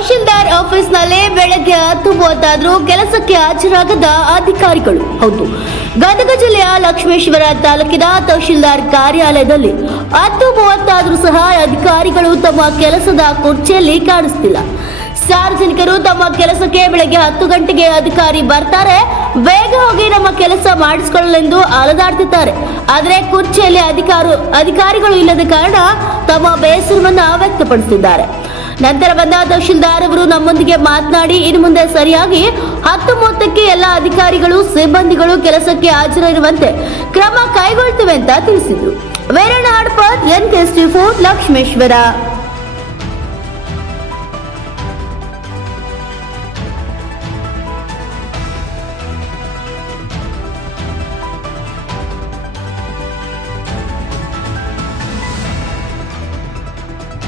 ತಹಶೀಲ್ದಾರ್ ಆಫೀಸ್ನಲ್ಲಿ ಬೆಳಗ್ಗೆ ಹತ್ತು ಮೂವತ್ತಾದ್ರೂ ಕೆಲಸಕ್ಕೆ ಹಾಜರಾಗದ ಅಧಿಕಾರಿಗಳು. ಹೌದು. ಗದಗ ಜಿಲ್ಲೆಯ ಲಕ್ಷ್ಮೇಶ್ವರ ತಾಲೂಕಿನ ತಹಶೀಲ್ದಾರ್ ಕಾರ್ಯಾಲಯದಲ್ಲಿ ಹತ್ತು ಮೂವತ್ತಾದ್ರೂ ಸಹ ಅಧಿಕಾರಿಗಳು ತಮ್ಮ ಕೆಲಸದ ಕುರ್ಚಿಯಲ್ಲಿ ಕಾಣಿಸ್ತಿಲ್ಲ. ಸಾರ್ವಜನಿಕರು ತಮ್ಮ ಕೆಲಸಕ್ಕೆ ಬೆಳಗ್ಗೆ ಹತ್ತು ಗಂಟೆಗೆ ಅಧಿಕಾರಿ ಬರ್ತಾರೆ. ಬೇಗ ಹೋಗಿ ನಮ್ಮ ಕೆಲಸ ಮಾಡಿಸ್ಕೊಳ್ಳಲೆಂದು ಅಲದಾಡ್ತಿದ್ದಾರೆ. ಆದರೆ ಕುರ್ಚಿಯಲ್ಲಿ ಅಧಿಕಾರ, ಅಧಿಕಾರಿಗಳು ಇಲ್ಲದ ಕಾರಣ ತಮ್ಮ ಬೇಸರವನ್ನ ವ್ಯಕ್ತಪಡಿಸಿದ್ದಾರೆ. ನಂತರ ಬಂದ ತಹಶೀಲ್ದಾರ್ ಅವರು ನಮ್ಮೊಂದಿಗೆ ಮಾತನಾಡಿ, ಇನ್ನು ಮುಂದೆ ಸರಿಯಾಗಿ ಹತ್ತು ಮೂವತ್ತಕ್ಕೆ ಎಲ್ಲ ಅಧಿಕಾರಿಗಳು, ಸಿಬ್ಬಂದಿಗಳು ಕೆಲಸಕ್ಕೆ ಹಾಜರಿರುವಂತೆ ಕ್ರಮ ಕೈಗೊಳ್ಳುತ್ತೇವೆ ಅಂತ ತಿಳಿಸಿದರು. Veeranna per N K four, Lakshmeshwar.